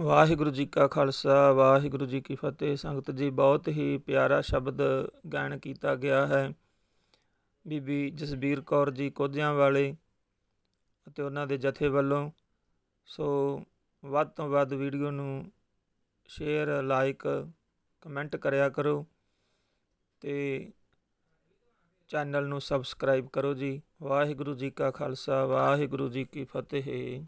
ਵਾਹਿਗੁਰੂ ਜੀ ਕਾ ਖਾਲਸਾ, ਵਾਹਿਗੁਰੂ ਜੀ ਕੀ ਫਤਿਹ। ਸੰਗਤ ਜੀ, ਬਹੁਤ ਹੀ ਪਿਆਰਾ ਸ਼ਬਦ ਗਾਇਨ ਕੀਤਾ ਗਿਆ ਹੈ। ਬੀਬੀ ਜਸਬੀਰ ਕੌਰ ਜੀ ਕੋਝਿਆਂ ਵਾਲੇ ਅਤੇ ਉਹਨਾਂ ਦੇ ਜਥੇ ਵੱਲੋਂ ਸੋ ਵੱਧ ਤੋਂ ਵੱਧ ਵੀਡੀਓ ਨੂੰ ਸ਼ੇਅਰ ਲਾਈਕ ਕਮੈਂਟ ਕਰਿਆ ਕਰੋ ਤੇ ਚੈਨਲ ਨੂੰ ਸਬਸਕ੍ਰਾਈਬ ਕਰੋ ਜੀ। ਵਾਹਿਗੁਰੂ ਜੀ ਕਾ ਖਾਲਸਾ, ਵਾਹਿਗੁਰੂ ਜੀ ਕੀ ਫਤਿਹ।